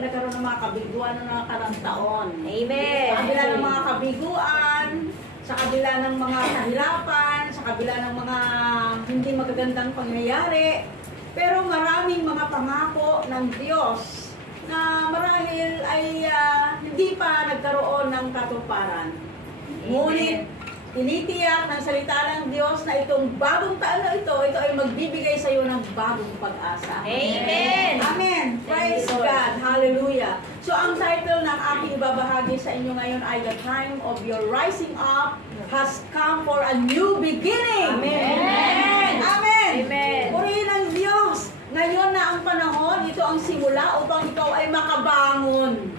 nagkaroon ng mga kabiguan ng mga karang taon. Amen. Sa kabila ng mga kabiguan, sa kabila ng mga kahirapan, sa kabila ng mga hindi magagandang pangyayari, pero maraming mga pangako ng Diyos na marahil ay hindi pa nagkaroon ng katuparan. Ngunit, tinitiyak ng salita ng Diyos na itong bagong taon na ito ay magbibigay sa iyo ng bagong pag-asa. Amen. Amen. Praise Thank you, Lord. God. Hallelujah. So, ang title ng aking ibabahagi sa inyo ngayon ay The Time of Your Rising Up Has Come for a New Beginning. Amen. Amen. Amen. Purihin ang Diyos. Ngayon na ang panahon, ito ang simula upang ikaw ay makabangon.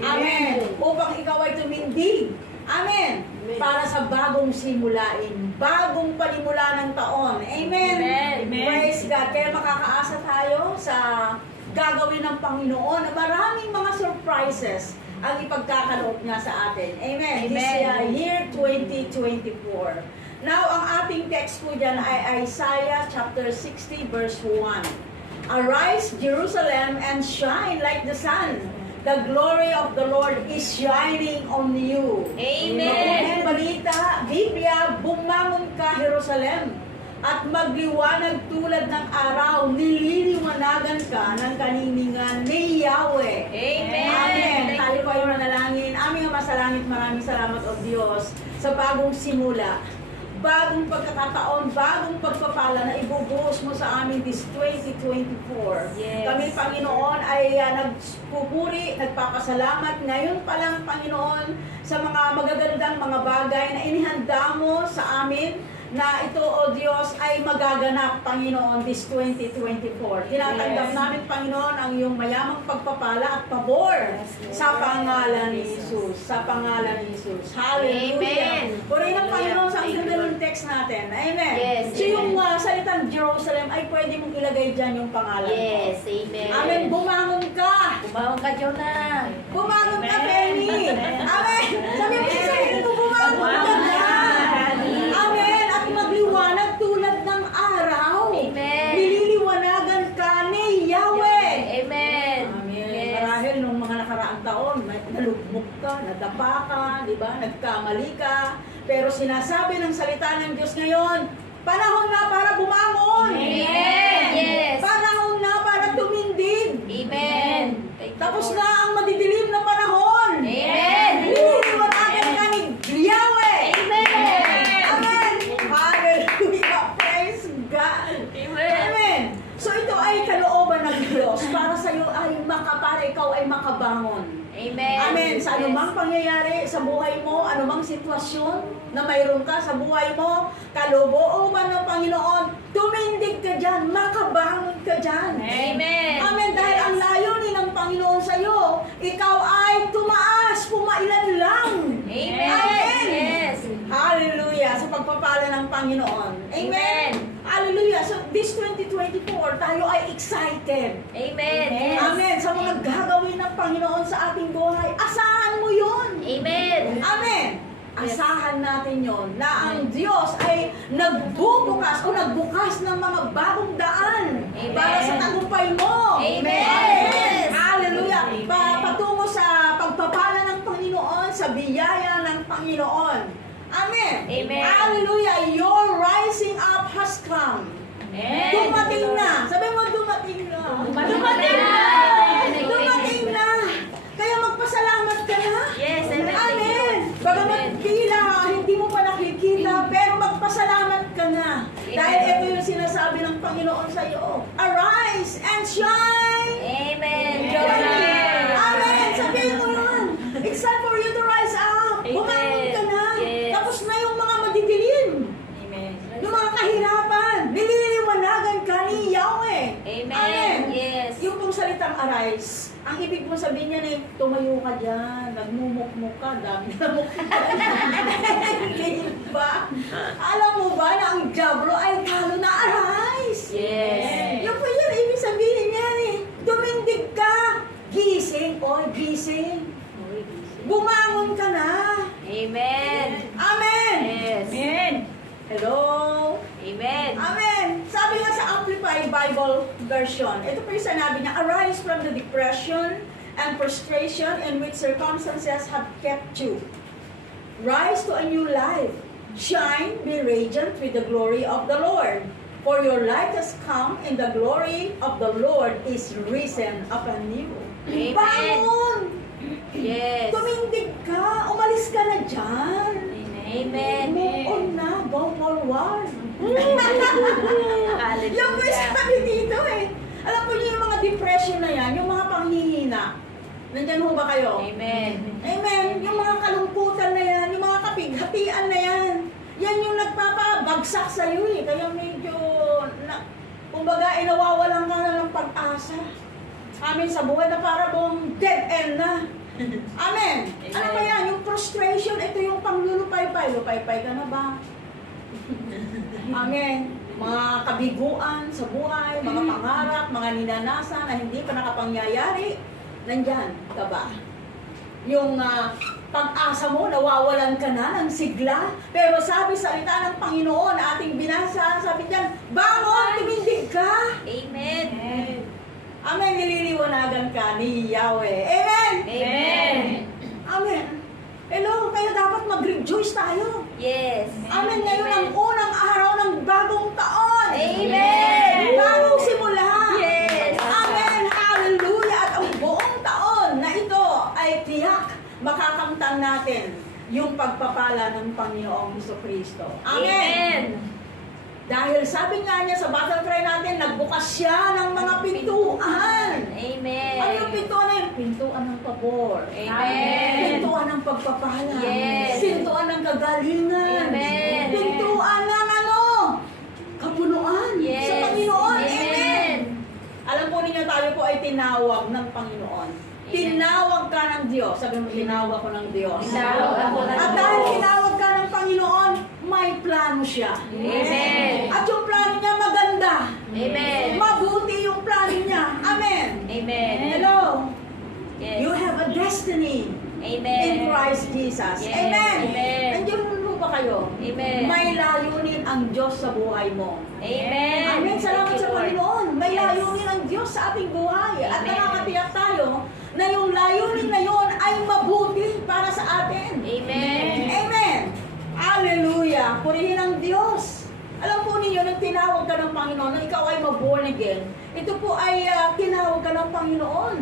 Amen. Upang ikaw ay tumindig. Amen. Para sa bagong simulain, bagong panimula ng taon. Amen. Amen. Praise God. Kaya makakaasa tayo sa gagawin ng Panginoon na maraming mga surprises ang ipagkakaloob niya sa atin. Amen. Amen. This year 2024. Now, ang ating text po dyan ay Isaiah chapter 60 verse 1. Arise, Jerusalem, and shine like the sun. The glory of the Lord is shining on you. Amen. Ang balita, Biblia, bumangon ka, Jerusalem, at magliwanag tulad ng araw, nililiwanagan ka ng kaniningan ni Yahweh. Amen. Amen. Tayo po ay manalangin. Aming Ama sa langit, maraming salamat o Diyos sa bagong simula. Bagong pagkakataon, bagong pagpapala na ibubuhos mo sa amin this 2024. Yes. Kami, Panginoon, ay nagpupuri, nagpapasalamat ngayon pa lang, Panginoon, sa mga magagandang mga bagay na inihanda mo sa amin na ito, O Diyos, ay magaganap, Panginoon, this 2024. Tinatanggap Yes. namin, Panginoon, ang iyong mayamang pagpapala at pabor sa pangalan ni Jesus. Sa pangalan ni Jesus. Hallelujah. Amen. Purihin ang Panginoon sa Thank you, ganda Lord. ng text natin. Amen. Yes, So yung amen. salitang Jerusalem ay pwede mong ilagay dyan yung pangalan. Yes, amen. Amen. Bumangon ka. Bumangon ka, Jonah. Bumangon ka, Penny. Amen. Sabi mo sa sarili ko, bumangon ka na. Amen. At magliwanag tulad ng araw. Amen. Nililiwanagan ka ni Yahweh. Amen. Amen. Yes. Marahil nung mga nakaraang taon, nalugmok ka, nadapa ka, di ba? Nagkamali ka. Pero sinasabi ng salita ng Diyos ngayon, panahon na para bumangon. Amen. Yes. Panahon na para tumindig. Amen. Thank you, Tapos Lord. na ang madidilim na panahon. Amen. Nililiwanagan ka ni Yahweh. Amen. Amen. Hallelujah. Praise God. Amen. Amen. So ito ay kalooban ng Diyos para sa iyo ay para ikaw ay makabangon. Amen. Amen. Sa anumang pangyayari sa buhay mo, anumang sitwasyon na mayroon ka sa buhay mo, kalooban ng Panginoon, tumindig ka dyan, makabangon ka dyan. Amen. Amen. Dahil ang layunin ng Panginoon sa iyo, ikaw ay tumaas, pumailan lang. Amen. Yes. Hallelujah. Sa pagpapala ng Panginoon. Amen. Amen. Hallelujah. So this 2024, tayo ay excited. Amen. Yes. Amen. Sa mga gagawin ng Panginoon sa ating buhay, asahan mo yun. Amen. Amen. Asahan natin yon na ang Diyos ay nagbubukas o nagbukas ng mga bagong daan Amen. para sa tagumpay mo. Amen. Hallelujah. Amen. Patungo sa pagpapala ng Panginoon, sa biyaya ng Panginoon. Amen. Amen. Hallelujah. Your rising up has come. Amen. Dumating na. Sabi mo, dumating na. Dumating na. Dumating na. Kaya magpasalamat ka na. Yes, amen. Amen. Bagamat tila hindi mo pa nakikita, pero magpasalamat ka na. Dahil ito yung sinasabi ng Panginoon sa iyo. Arise and shine. Amen. Amen. Sabihin mo yun. It's time for you to rise up. Amen. Bumangon ka na. Yes. Tapos na yung mga madidilim. Amen. Yung mga kahirapan. Nililiwanagan ka ni Yahweh. Amen. Yes. Yung pong salitang arise, ang ibig mo sabihin niya eh, tumayo ka dyan, nagmumukmuk ka, dami na mukmuk ka. Hindi ba? Alam mo ba na ang diablo ay talo na arise? Yes. Yung po yun, ibig sabihin niya eh, tumindig ka, gising, gising. Bumangon ka na. Amen. Amen. Yes. Amen. Hello. Amen. Amen. Sabi nga sa Amplified Bible version, ito po yung sinabi niya, arise from the depression and frustration in which circumstances have kept you. Rise to a new life. Shine, be radiant with the glory of the Lord. For your light has come, and the glory of the Lord is risen upon you. Amen. Bangon! Yes. Tumindig ka! Umalis ka na dyan! Amen. Move on na! Go forward! Hallelujah. Yung may sabi dito eh. Alam po niyo yung mga depression na yan, yung mga panghihina. Nandyan ho ba kayo? Amen. Amen. Yung mga kalungkutan na yan, yung mga kapighatian na yan. Yan yung nagpapabagsak sa iyo eh. Kaya medyo, kumbaga, nawawalan ka na ng pag-asa. Amin sa buhay na para bang dead end na. Amen. Ano ba yan? Yung frustration, ito yung panglulupay-pay. Lupay-pay ka na ba? Amen. Mga kabiguan sa buhay, mga pangarap, mga ninanasa na hindi pa nakapangyayari, nandyan ka ba? Yung pag-asa mo, nawawalan ka na ng sigla. Pero sabi salita ng Panginoon, ating binasa, sabi diyan, bangon, tumindig ka. Amen. Amen, nililiwanagan ka ni Yahweh. Amen! Amen. Amen. Hello, kaya dapat mag-rejoice tayo. Yes. Amen, ngayon ang unang araw ng bagong taon. Amen. Bagong simula. Yes. Amen, hallelujah. At ang buong taon na ito ay tiyak makakamtan natin yung pagpapala ng Panginoong Jesucristo. Amen. Dahil sabi nga niya sa battle cry natin, nagbukas siya ng mga pintuan. Amen. Ano yung pintuan na yun? Pintuan ng pabor. Amen. Pintuan ng pagpapala. Yes. Pintuan ng kagalingan. Amen. Pintuan ng kapunuan Yes. sa Panginoon. Amen. Amen. Alam po ninyo, tayo po ay tinawag ng Panginoon. Tinawag ka ng Diyos. Sabi mo, tinawag ko ng Diyos. Tinawag ako ng At Diyos. dahil tinawag ka ng Panginoon, may plano siya. Amen. At yung plano niya maganda. Amen. Mabuti yung plano niya. Amen. Amen. Hello. Yes. You have a destiny Amen. in Christ Jesus. Yes. Amen. Amen. Nandiyan mo ba kayo? Amen. May layunin ang Diyos sa buhay mo. Amen. Amen. Salamat Thank you, sa Lord. Panginoon. May Yes. layunin ang Diyos sa ating buhay. At Amen. nakakatiyak tayo na yung layunin na yon ay mabuti para sa atin. Amen. Amen. Hallelujah. Purihin ang Diyos. Alam po ninyo, nang tinawag ka ng Panginoon, na ikaw ay mag-born again, ito po ay tinawag ka ng Panginoon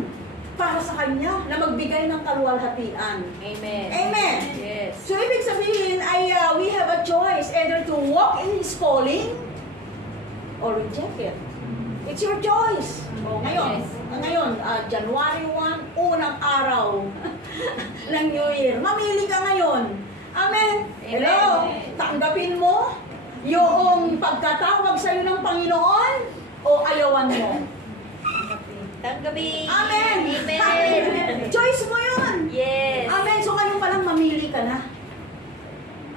para sa Kanya na magbigay ng kaluwalhatian. Amen. Amen. Yes. So, ibig sabihin ay we have a choice either to walk in His calling or reject it. It's your choice. Ngayon, Yes. January 1, unang araw ng New Year. Mamili ka ngayon. Amen. Hello. Tanggapin mo yung pagkatawag sa iyo ng Panginoon o ayawan mo. Tanggapin. Amen. Amen. Choice mo yun. Yes. Amen. So ngayon pa lang mamili ka na.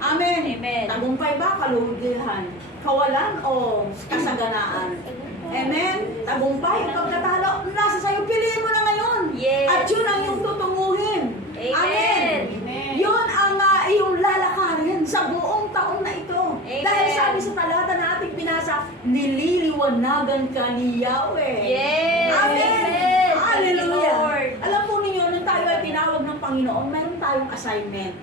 Amen. Amen. Tagumpay ba, kalugihan, kawalan o kasaganaan? Amen. Tagumpay, yung pagkatalo, nasa sa'yo, piliin mo na ngayon. Yes. At yun ang iyong tutunguhin. Amen. Yun ang iyong lalakarin sa buong taon na ito. Amen. Dahil sabi sa talata na ating binasa, nililiwanagan ka ni Yahweh. Yes. Amen. Amen. Hallelujah. Thank you, Lord. Alam po ninyo, nung tayo ay tinawag ng Panginoon, mayroon tayong assignment.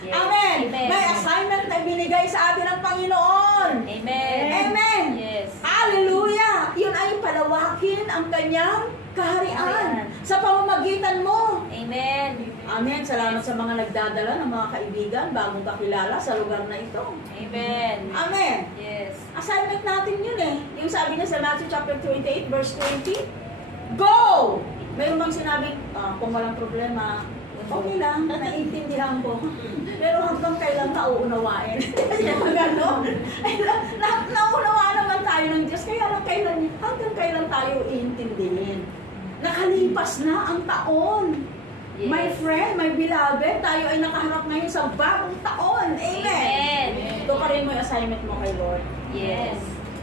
Yes. Amen. Amen. May assignment na binigay sa atin ng Panginoon. Amen. Amen. Yes. Hallelujah. Yun ay palawakin ang kanyang kaharian sa pamamagitan mo. Amen. Amen. Salamat sa mga nagdadala ng mga kaibigan, bagong kakilala sa lugar na ito. Amen. Amen. Yes. Assignment natin yun eh. Yung sabi niya sa Matthew chapter 28, verse 20, Go! Mayroon bang sinabing, kung walang problema, okay lang, naiintindihan ko. Pero hanggang kailan ka uunawain? Gano'n. Naunawaan naman tayo ng Diyos. Kaya hanggang kailan tayo iintindihin? Nakalipas na ang taon. Yes. My friend, my beloved, tayo ay nakaharap ngayon sa bagong taon. Amen. Amen. Ito pa rin mo yung assignment mo kay Lord. Yes.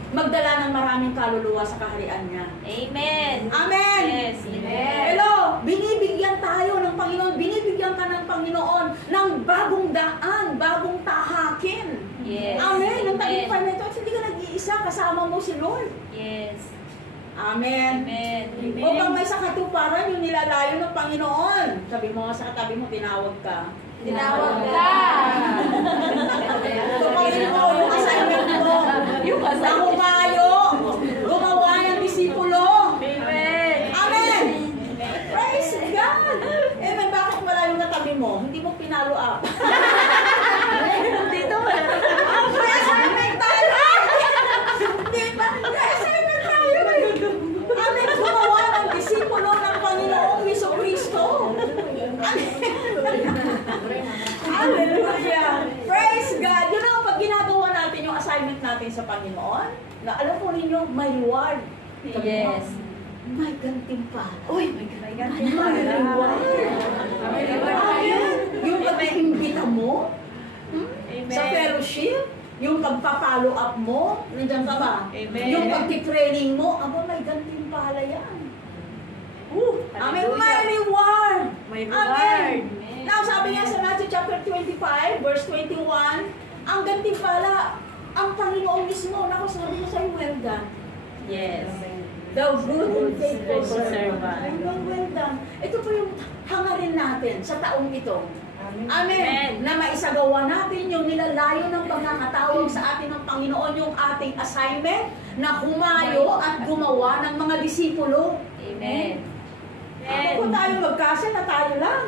Magdala ng maraming kaluluwa sa kaharian niya. Amen. Amen. Yes. Amen. Hello, binibigyan tayo ng Panginoon, binibigyan ka ng Panginoon ng bagong daan, bagong tahakin. Yes. Amen. Nung Amen. tagumpay na ito, at hindi ka nag-iisa, kasama mo si Lord. Yes. Amen. Amen. Upang may sa katuparan yung nilalayo ng Panginoon. Sabi mo sa katabi mo, tinawag ka. Tinawag ka. Tumayin mo yung assignment mo. Yung Na kasama. humayo, gumawa ng disipulo. Amen. Amen! Praise God! Amen, bakit malayo na tabi mo? Hindi mo pinalo up. Dito wala. May assignment tayo! Hindi ba? May assignment tayo! Amen, gumawa ng disipulo ng Panginoong Jesucristo. Hallelujah! Praise God! You know, pag ginagawa natin yung assignment natin sa Panginoon, na alam po ninyo, may reward. Yes. May gantimpala. Uy, may ganyan May reward. Amen. Yung pag-iimbita mo Amen. sa fellowship, yung pagpa-follow up mo, nandiyan ka ba? Amen. Yung pag-training mo, aba, may gantimpala yan. Amen. May reward. May Amen. reward. Now, sabi nga sa Matthew chapter 25, verse 21, ang gantimpala, ang Panginoon mismo, naku, sabi niya sa'yo, well done. Yes. Thou good and faithful Faithful servant. servant. Well done. Ito po yung hangarin natin sa taong ito. Amen. Amen. Na maisagawa natin yung nilalayo ng pagkakatawag sa atin ng Panginoon, yung ating assignment na humayo at gumawa ng mga disipulo. Amen. Ako kung tayo magkasya na tayo lang.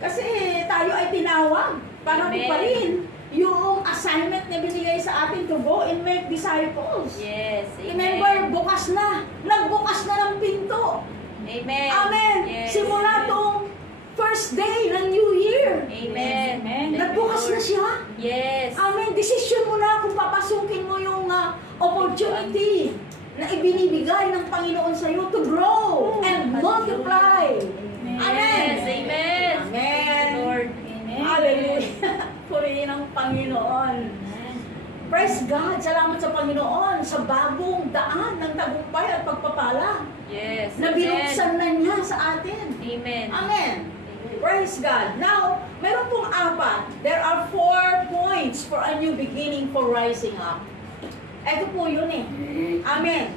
Kasi tayo ay tinawag para Amen. rin yung assignment na binigay sa atin to go and make disciples. Yes. Remember, bukas na. Nagbukas na ng pinto. Amen. Amen. Yes. Simula tong first day ng New Year. Amen. Nagbukas na siya. Yes. Amen. Decision mo na kung papasukin mo yung opportunity na ibinibigay ng Panginoon sa iyo to grow and multiply. Amen. Yes. Amen. Amen. Lord. Hallelujah. Purihin ang Panginoon. Praise God. Salamat sa Panginoon sa bagong daan ng tagumpay at pagpapala Yes. na binuksan na niya sa atin. Amen. Amen. Praise God. Now, meron pong apat. There are 4 points for a new beginning for rising up. Ito po yun eh. Amen.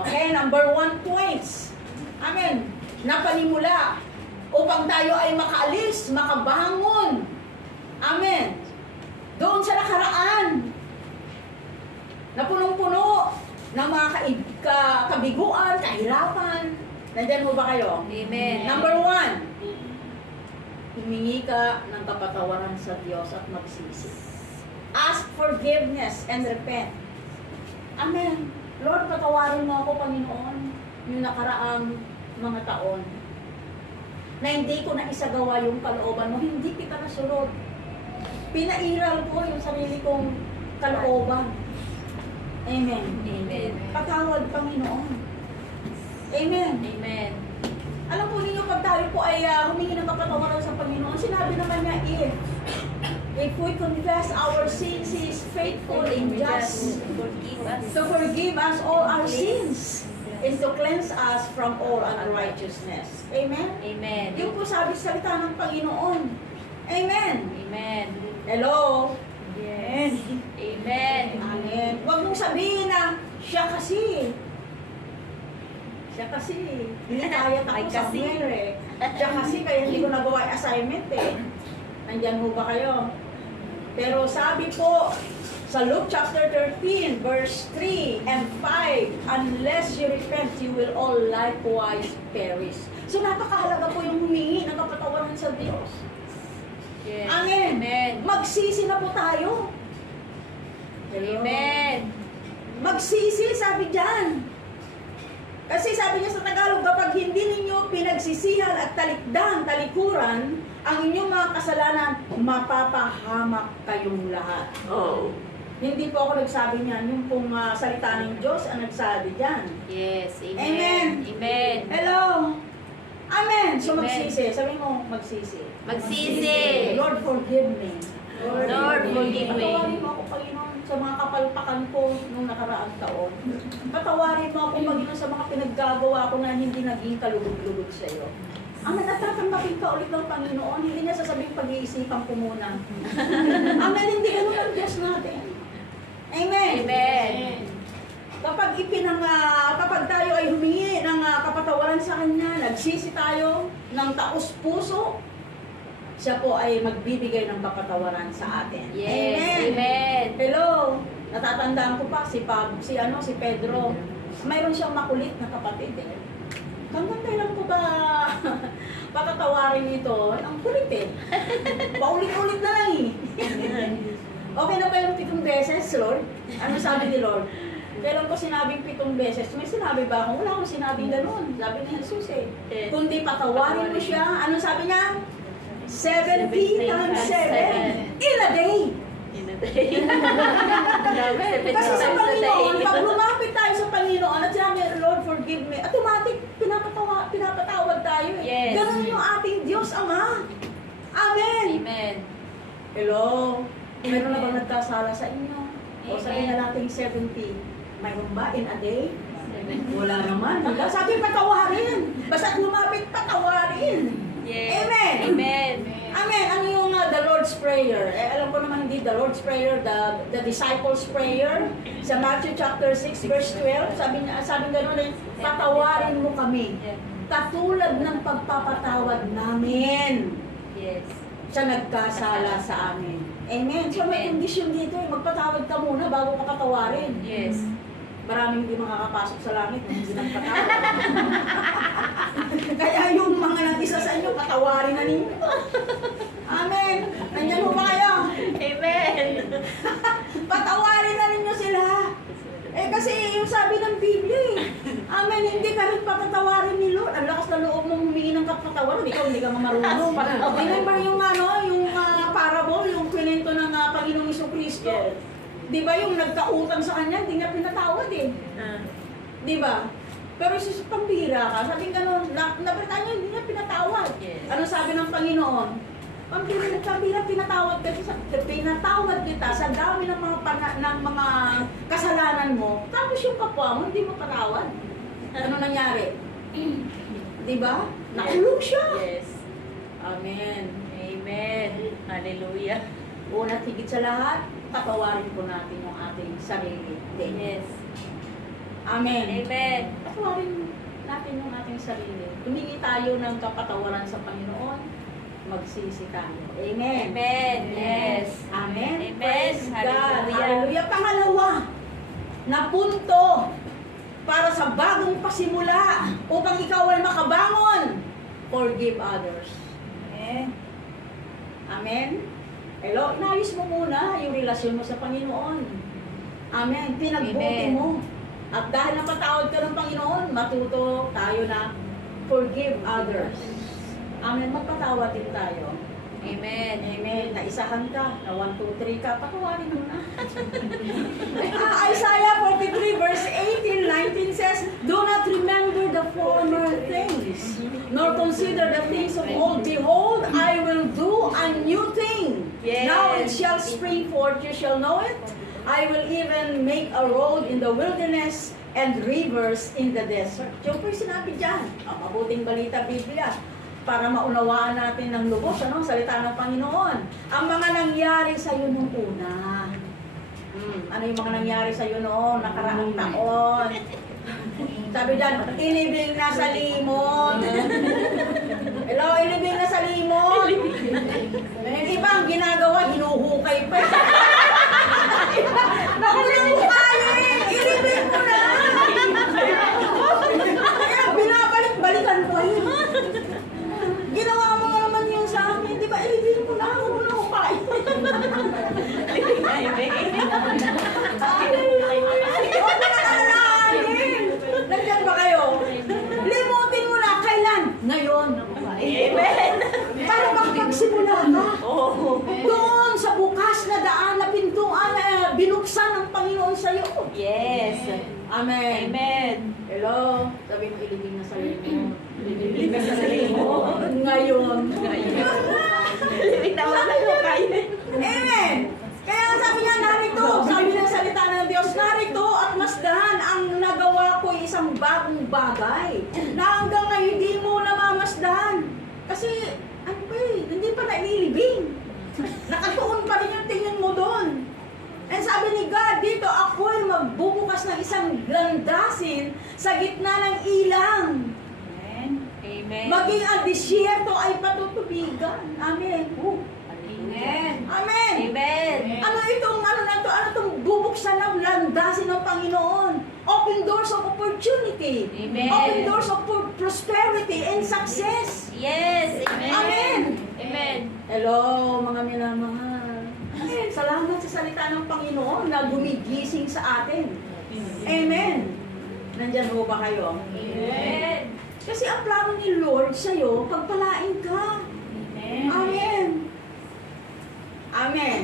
Okay, number 1 points. Amen. Napanimula upang tayo ay makaalis, makabangon. Amen. Doon sa nakaraan, na punong-puno ng mga kabiguan, kahirapan. Nandyan mo ba kayo? Amen. Number 1, humingi ka ng kapatawaran sa Diyos at magsisi. Ask forgiveness and repent. Amen. Lord, patawarin mo ako, Panginoon, yung nakaraang mga taon na hindi ko na isagawa yung kalooban mo, hindi kita nasunod. Pinairal ko yung sarili kong kalooban. Amen. Amen. Patawad, Panginoon. Amen. Amen. Alam po ninyo, pag tayo po ay humingi ng kapatawaran sa Panginoon, sinabi naman niya, if we confess our sins, He is faithful and just Forgive us. to forgive us all our sins and to cleanse us from all unrighteousness. Amen? Amen. Yung po sabi sa salita ng Panginoon. Amen. Amen. Hello? Yes. Amen. Amen. Huwag mong sabihin na, siya kasi. Hindi kaya Ay, ako sa kasi. eh. Siya kasi, kaya hindi ko nagawa yung assignment eh. Nandyan ho ba kayo? Pero sabi po, sa Luke chapter 13, verse 3 and 5, unless you repent, you will all likewise perish. So napakahalaga po yung humingi ng kapatawaran sa Diyos. Yes. Amen. Amen. Magsisi na po tayo. Amen. Magsisi, sabi dyan. Kasi sabi niya sa Tagalog, kapag hindi ninyo pinagsisihan at talikuran ang inyong mga kasalanan, mapapahamak kayong lahat. Oh. Hindi po ako nagsabi niyan, yung pong salita ng Diyos ang nagsabi dyan. Yes. Amen. Amen. Amen. Hello? Amen. So Amen. magsisi. Sabi mo, magsisi. Magsisi. Lord, forgive me. Lord, forgive me. Patawarin mo ako, Panginoon, sa mga kapalpakan ko nung nakaraang taon. Patawarin mo ako, Panginoon, sa mga pinaggagawa ko na hindi naging kalugod-lugod sa iyo. Amen, at tatanggapin ka ulit ng Panginoon. Hindi niya sasabing pag-iisipan ko muna. Amen, hindi ganun ang Diyos natin. Amen. Amen. Kapag tayo ay sa Kanya, nagsisi tayo ng taos-puso, siya po ay magbibigay ng kapatawaran sa atin. Yes. Amen. Amen. Hello, natatandaan ko pa si Pedro. Mayroon siyang makulit na kapatid eh. Hanggang kailan ko ba patatawarin ito? Ang kulit eh. Paulit-ulit na lang eh. Okay na ba yung 7 beses, Lord? Ano sabi ni Lord? Kailan ko sinabing 7 beses? May sinabi ba ako? Wala akong sinabing ganun. Sabi ni Jesus eh. Kundi patawarin mo siya. Anong sabi niya? 70 times 7 in a day. Kasi sa Panginoon, pag lumapit tayo sa Panginoon at sinabi, Lord, forgive me, automatic, pinapatawad tayo eh. Yes. Ganun yung ating Diyos Ama. Amen. Amen. Hello? Meron na bang nagkasala sa inyo? O Amen. sabihin na natin 70. Mayroon ba in a day? Wala naman. Diba? Sabi patawarin. Basta lumapit, patawarin. Yes. Amen. Amen. Amen. Ano yung the Lord's Prayer? Alam ko naman hindi the Lord's Prayer, the Disciples' Prayer. Sa Matthew chapter 6 verse 12, sabi gano'n rin, patawarin mo kami. Katulad ng pagpapatawad namin Yes. sa nagkasala sa amin. Amen. So may Amen. kondisyon dito eh. Magpatawad ka muna bago ka patawarin. Yes. Maraming hindi makakapasok sa langit kung hindi nagpatawad. Kaya yung mga nag-isa sa inyo, patawarin na ninyo. Amen. Nandiyan mo ba kayo? Amen. Patawarin na ninyo sila. Eh kasi yung sabi ng Biblia eh. Amen, hindi ka rin patatawarin ni Lord. Ang lakas na loob mong humingi ng kapatawaran. Ikaw hindi ka marunong. Remember yung parable, yung kwento ng Panginoong Jesucristo. Yes. Di ba yung nagkautang sa kanya, hindi niya pinatawad eh. Di ba? Pero si pambira ka, sabi gano'n, nabalita niya, hindi niya pinatawad. Yes. Ano sabi ng Panginoon? Pambira, pinatawad kita sa dami ng mga kasalanan mo, tapos yung kapwa mo, hindi mo patawad. Ano nangyari? Di ba? Nakulong siya. Yes. Amen. Amen. Hallelujah. Una't higit sa lahat, patawarin po natin yung ating sarili. Yes. Amen. Amen. Patawarin natin yung ating sarili. Humingi tayo ng kapatawaran sa Panginoon, magsisi tayo. Amen. Amen. Yes. Amen. Amen. Praise God. Hallelujah. Hallelujah. Pangalawa, na punto para sa bagong pasimula upang ikaw ay makabangon. Forgive others. Amen. Amen. Hello, inayos mo muna yung relasyon mo sa Panginoon. Amen. Pinagbuti Amen. mo. At dahil napatawad ka ng Panginoon, matuto tayo na forgive others. Amen. Magpatawad din tayo. Amen. Amen. Naisahan ka, na 1, 2, 3 ka, patawarin mo na. Isaiah 43 verse 18, 19 says, do not remember the former things, nor consider the things of old. Behold, I will do a new thing. Yes. Now it shall spring forth, you shall know it. I will even make a road in the wilderness and rivers in the desert. Yung po yung sinabi dyan, mabuting balita Biblia, para maunawaan natin ng lubos, salita ng Panginoon. Ang mga nangyari sa iyo nung una. Ano yung mga nangyari sa iyo noong nakaraang taon? Sabi dyan, inibig na sa limon. Hello, inibig na sa limon. Yung iba ang ginagawa, hinuhukay pa. Nakulungkay eh! Inibig mo na! Kaya binabalik-balikan pa yun. Ginawa mo naman yun sa amin, di ba? Ilibig mo na, huwag mo na hukay. Huwag mo na alalahanin. Nandiyan ba kayo? Limutin mo na, kailan? Ngayon. Amen. Para magpagsimula ka. Oh. Doon sa bukas na daan na pintuan na binuksan ng Panginoon sa iyo. Yes. Amen. Amen. Hello? Sabi mo, ilibing na sa limon. Ilibing na sa limon. Ngayon. Ilibing na kayo. Amen. Kaya sabi niya, narito, sabi ng salita ng Diyos, narito at masdahan ang nagawa ko isang bagong bagay na hanggang ngayon hindi mo namamasdahan. Kasi, ano ba hindi pa naililibing. Nakatuon pa rin yung tingin mo doon. And sabi ni God, dito ako'y magbubukas ng isang landasin sa gitna ng ilang. Amen. Amen. Maging ang disyerto ay patutubigan. Amen. Amen. Amen. Amen. Ano itong bubuksan ng landasin ng Panginoon? Open doors of opportunity. Amen. Open doors of prosperity and success. Yes. Amen. Amen. Hello, mga minamahal. Salamat sa salita ng Panginoon na gumigising sa atin. Amen. Nandyan ho ba kayo? Amen. Kasi ang plano ni Lord sa'yo, pagpalain ka. Amen. Amen.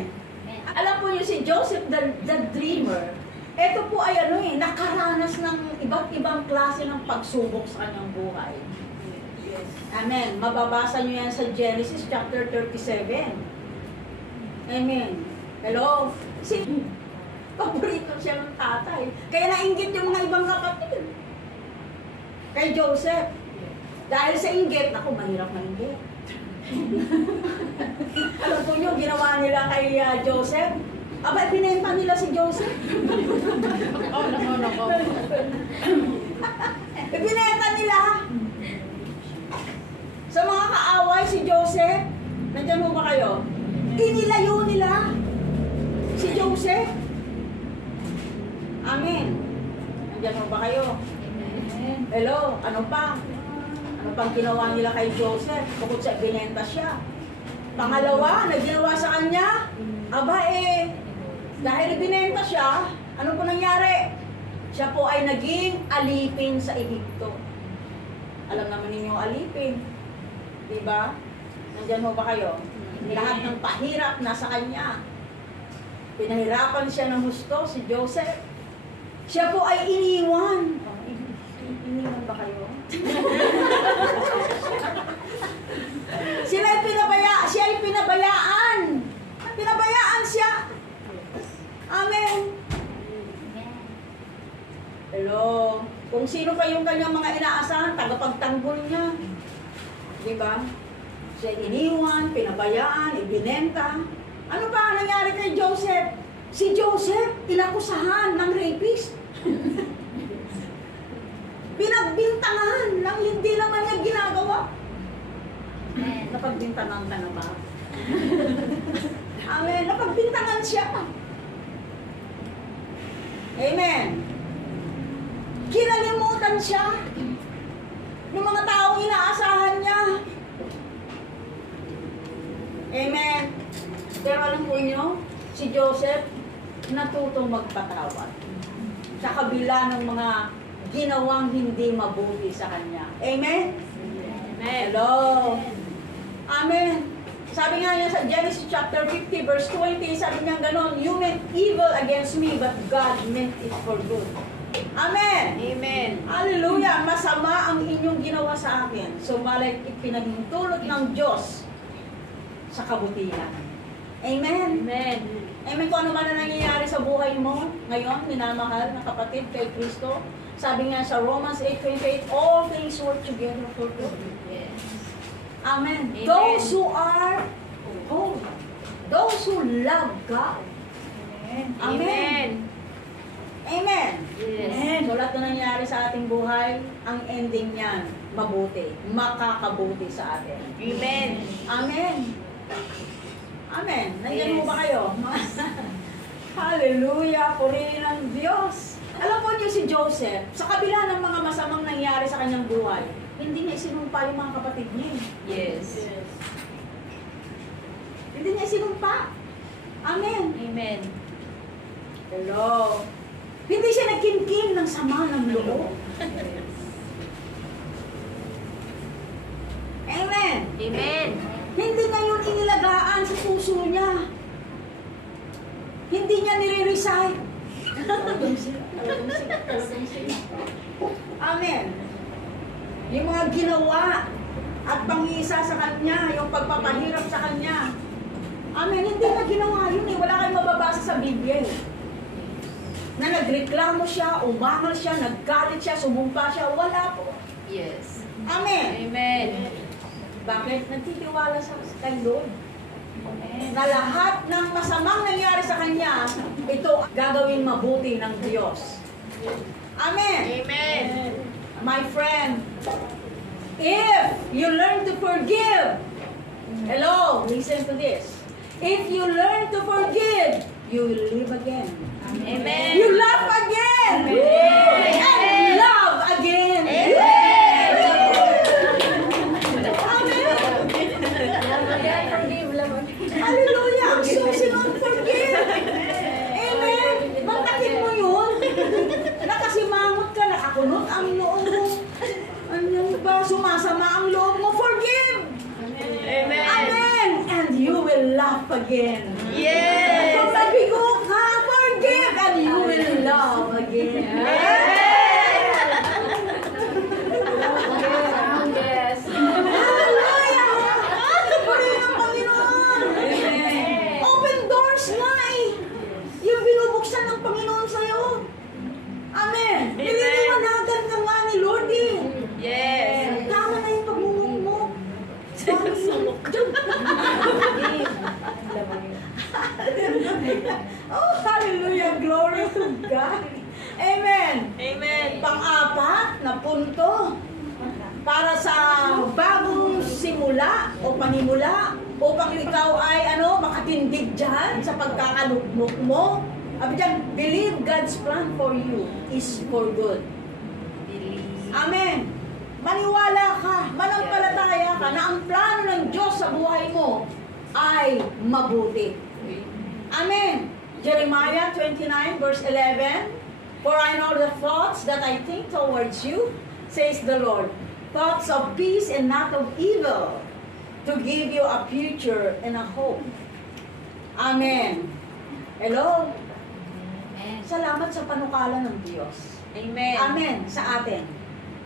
Alam po niyo si Joseph the dreamer, ito po ay nakaranas ng iba't ibang klase ng pagsubok sa kanyang buhay. Amen. Mababasa niyo yan sa Genesis chapter 37. Amen. Hello? Paborito siya ng tatay. Kaya nainggit yung mga ibang kapatid. Kay Joseph. Dahil sa inggit, naku, mahirap mainggit. Alam po nyo, ginawa nila kay Joseph. Aba, pinenta nila si Joseph. Pinenta nila. Sa mga kaaway si Joseph, nandiyan mo ba kayo? Inilayo nila si Joseph. Amen. Nandiyan mo ba kayo? Hello, ano pa? Ano pang ginawa nila kay Joseph? Bukod sa binenta siya. Pangalawa, na ginawa sa kanya, dahil binenta siya, ano po nangyari? Siya po ay naging alipin sa Ehipto. Alam naman ninyo alipin. Diba? Nandyan mo ba kayo? Lahat ng pahirap nasa kanya. Pinahirapan siya ng husto, si Joseph. Siya po ay iniwan. Iniwan ba kayo? Siya ay pinabayaan. Pinabayaan siya. Amen. Hello. Kung sino pa yung kanyang mga inaasahan, tagapagtanggol niya. Diba? Siya iniwan, pinabayaan, ibinenta. Ano pa ang nangyari kay Joseph? Si Joseph, inakusahan ng rapist. Pinagbintangan ng hindi naman niya ginagawa. Napagbintangan ka na ba? Amen. Napagbintangan siya. Amen. Kinalimutan siya ng mga taong inaasahan niya. Amen. Pero alam po niyo, si Joseph natutong magpatawad sa kabila ng mga ginawang hindi mabuti sa kanya. Amen? Amen. Hello? Amen. Sabi nga niya sa Genesis chapter 50 verse 20, sabi niya gano'n, you meant evil against me, but God meant it for good. Amen. Amen. Hallelujah. Masama ang inyong ginawa sa akin. Subalit ipinagtulot ng Diyos sa kabutihan. Amen. Amen. Amen. Kung ano man na nangyayari sa buhay mo ngayon, minamahal na kapatid kay Kristo, sabi nga sa Romans 8:28, all things work together for good. Yes. Amen. Amen. Those who are holy, those who love God. Amen. Amen. Amen. Yes. Amen. So lahat na nangyayari sa ating buhay, ang ending niyan, mabuti, makakabuti sa atin. Amen. Amen. Amen. Nandiyan mo Yes. ba kayo? Hallelujah. Purihin ang Diyos. Alam po niyo si Joseph, sa kabila ng mga masamang nangyari sa kanyang buhay, hindi niya isinumpa yung mga kapatid niya. Yes. Hindi niya isinumpa. Amen. Amen. Hello. Hindi siya nagkimkim ng sama ng loob. Amen. Amen. Hindi niya yun inilagaan sa puso niya. Hindi niya nire-recite. Amen. Yung mga ginawa at pangisa sa kanya, yung pagpapahirap sa kanya. Amen. Hindi na ginawa yun eh. Wala kayong mababasa sa Biblia eh. Na nagreklamo siya, umangal siya, naggalit siya, sumumpa siya. Wala po. Yes. Amen. Amen. Bakit? Nagtitiwala sa kay Lord. Amen. Na lahat ng masamang nangyari sa kanya, ito gagawin mabuti ng Diyos. Amen. Amen. My friend, If you learn to forgive, hello, listen to this. If you learn to forgive, you will live again. Amen. You laugh again. Amen. And love again. Hallelujah! Ang susi nun, forgive! Amen! Mantakit mo yun. Nakasimangot ka, nakakunot ang loob mo. Ano ba? Sumasama ang loob mo. Forgive! Amen. Amen! And you will laugh again. Yes. Kung nabigo ka, forgive! And you will laugh again. Yes. Hallelujah! Puri ng Panginoon! Open doors nga eh! Yung binubuksan ng Panginoon sa'yo. Amen! Piniliwanagan ka nga ni Lord eh. Yes. Tama na yung pagmumuk mo. Oh, hallelujah! Glory to God! Amen! Amen. Pang-apat na punto para sa bagong simula o panimula upang ikaw ay makatindig dyan sa pagkakalugmok mo. Sabi dyan, believe God's plan for you is for good. Amen. Maniwala ka, manampalataya ka na ang plano ng Diyos sa buhay mo ay mabuti. Amen. Jeremiah 29 verse 11, for I know the thoughts that I think towards you, says the Lord, thoughts of peace and not of evil, to give you a future and a hope. Amen. Hello? Salamat sa panukala ng Diyos. Amen. Amen sa atin.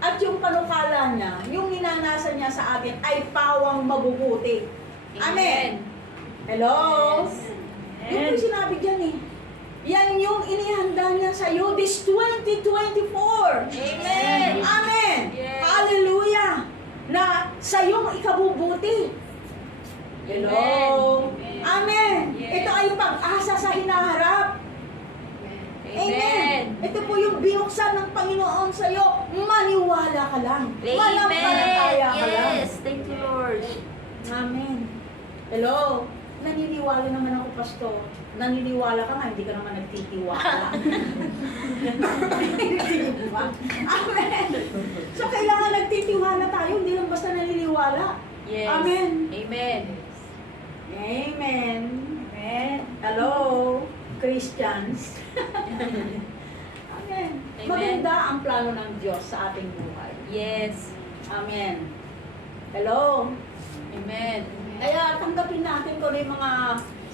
At yung panukala niya, yung ninanasa niya sa atin ay pawang mabubuti. Amen. Hello? Yung sinabi dyan eh. Yan yung inihanda niya sa iyo this 2024. Amen. Amen. Yes. Hallelujah. Na sa iyong ikabubuti. Hello? Amen. Amen. Yes. Ito ay pag-asa sa hinaharap. Amen. Ito po yung binuksan ng Panginoon sa iyo. Maniwala ka lang. Manampalataya ka lang. Yes. Thank you, Lord. Amen. Hello? Naniniwala naman ako, Pastor. Naniniwala ka nga, hindi ka naman nagtitiwala. Diba? Amen. So, kailangan nagtitiwala tayo, hindi lang basta naniniwala. Yes. Amen. Amen. Amen. Amen. Hello, Christians. Amen. Amen. Maganda ang plano ng Diyos sa ating buhay. Yes. Amen. Hello. Amen. Kaya tanggapin natin kung ano yung mga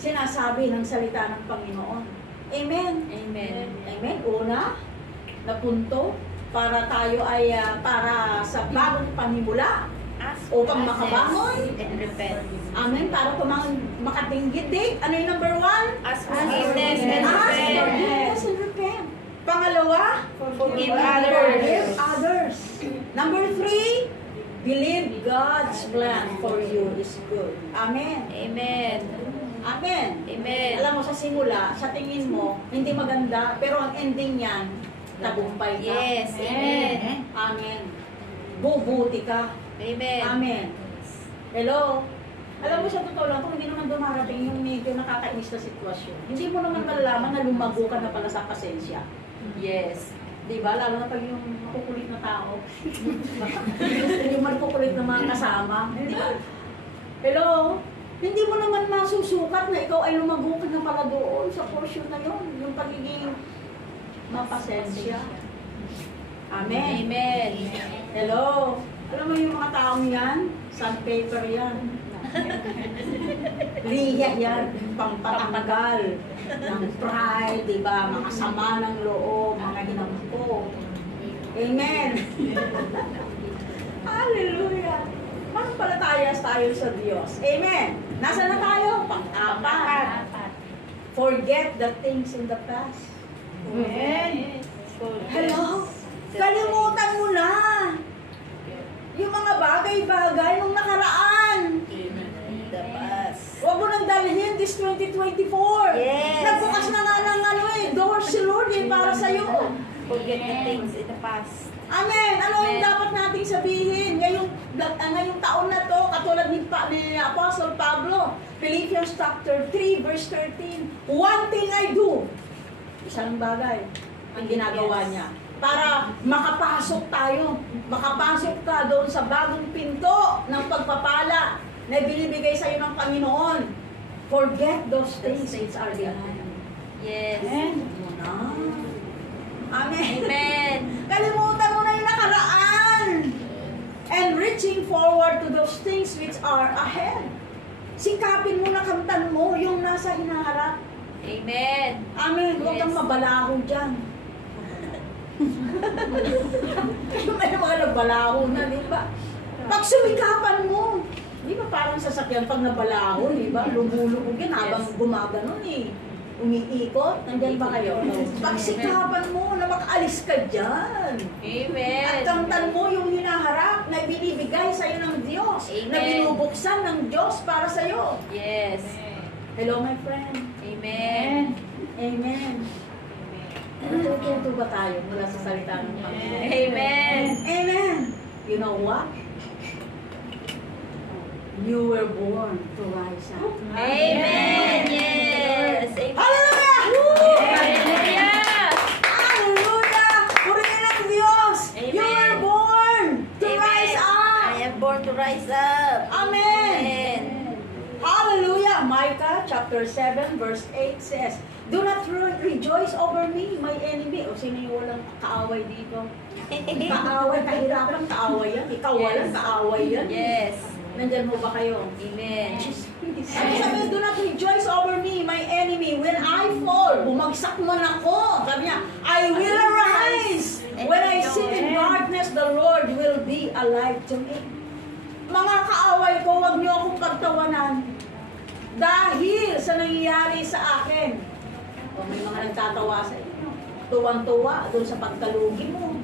sinasabi ng salita ng Panginoon. Amen. Amen. Amen. Una, na punto para tayo ay para sa bagong panimula upang makabangon. And repent. Amen. Para makatinggitig. Ano yung number one? Ask forgiveness and Ask repent. forgiveness and repent. Pangalawa, Forgive others. Forgive others. Number three, believe God's plan for you is good. Amen. Amen. Amen. Amen. Alam mo, sa simula, sa tingin mo, hindi maganda, pero ang ending niyan, tagumpay ka. Yes. Amen. Amen. Bubuti ka. Amen. Amen. Hello? Alam mo, sa totoo lang, kung hindi naman dumarating yung medyo nakakainis na sitwasyon, hindi mo naman malalaman na lumago ka na pala sa pasensya. Yes. Diba? Lalo na pag yung makukulit na tao. yung makukulit na mga kasama. Diba? Hello? Hindi mo naman masusukat na ikaw ay lumago ka na pala doon sa portion na yun. Yung pagiging mapasensya. Amen. Amen. Hello? Alam mo yung mga taong yan? Sandpaper yan. Liya yan. Pampatanggal ng pride, diba? Mga sama ng loob, mga hinampo. Amen. Hallelujah. Magpalatayas tayo sa Diyos. Amen. Nasa na tayo? Pang-apat. Forget the things in the past. Amen. Hello? Kalimutan mo na yung mga bagay-bagay nung nakaraan. The past. Huwag mo nang dalhin this 2024. Yes. Nagbukas na nga ng doors si Lord para sa'yo. Forget the things in the past. Amen! Ano yung Amen. dapat nating sabihin? Ngayong taon na to, katulad ni Apostle Pablo, Philippians chapter 3, verse 13, one thing I do. Isang bagay ang ginagawa niya. Para makapasok tayo. Makapasok ka doon sa bagong pinto ng pagpapala na binibigay sa iyo ng Panginoon. Forget those things which are behind. Yes. Amen. Amen. Amen. Kalimutan mo na yung nakaraan. And reaching forward to those things which are ahead. Sikapin mo na kantan mo yung nasa hinaharap. Amen. Amen. Huwag kang Yes. mabalaho dyan. May mga nagbalaho na, di ba? Pag sumikapan mo, di ba parang sasakyan pag nabalaho, di ba? Lumulubog yan habang Yes. gumaganon eh. Umiikot. Nandyan ba kayo? Pag sikapan mo na makaalis ka dyan. Amen. At kamtan mo yung hinaharap na binibigay sa'yo ng Diyos. Amen. Na binubuksan ng Diyos para sa'yo. Yes. Hello, my friend. Amen. Amen. Natututo ba tayo mula sa salita ng Panginoon? Amen. Amen. You know what? You were born to rise up. Amen. Yes. Amen. Hallelujah! Hallelujah. Hallelujah! Purihin ang Diyos! Amen. You were born to Amen. rise up! I am born to rise up. Amen. Hallelujah! Micah chapter 7 verse 8 says, do not rejoice over me, my enemy. O sino yung walang kaaway dito? Kaaway, kahirapan, kaaway yan. Ikaw walang Yes. kaaway yan. Yes. Nandyan mo ba kayo? Amen. Ano sabi, do not rejoice over me, my enemy. When I fall, bumagsak man ako. Sabi niya, I will arise. When I sit in darkness, the Lord will be alive to me. Mga kaaway ko, huwag niyo akong pagtawanan. Dahil sa nangyayari sa akin. O may mga nagtatawa sa inyo. Tuwang-tuwa doon sa pagkalugi mo.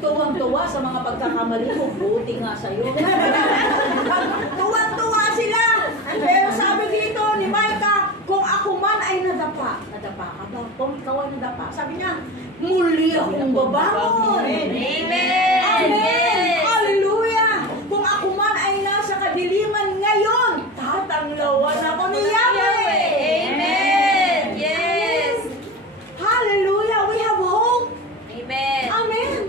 Tuwang-tuwa sa mga pagkakamali mo. Buti nga sa'yo. Tuwang-tuwa sila. Pero sabi dito ni Micah, kung ako man ay nadapa. Nadapa ka ba? Kung ikaw ay nadapa. Sabi niya, muli akong babangon. Amen. Amen. Yes. Hallelujah. Kung ako man ay nasa kadiliman ngayon, tatanglawan ako ni Yahweh. Amen. Yes. Hallelujah. We have hope. Amen. Amen.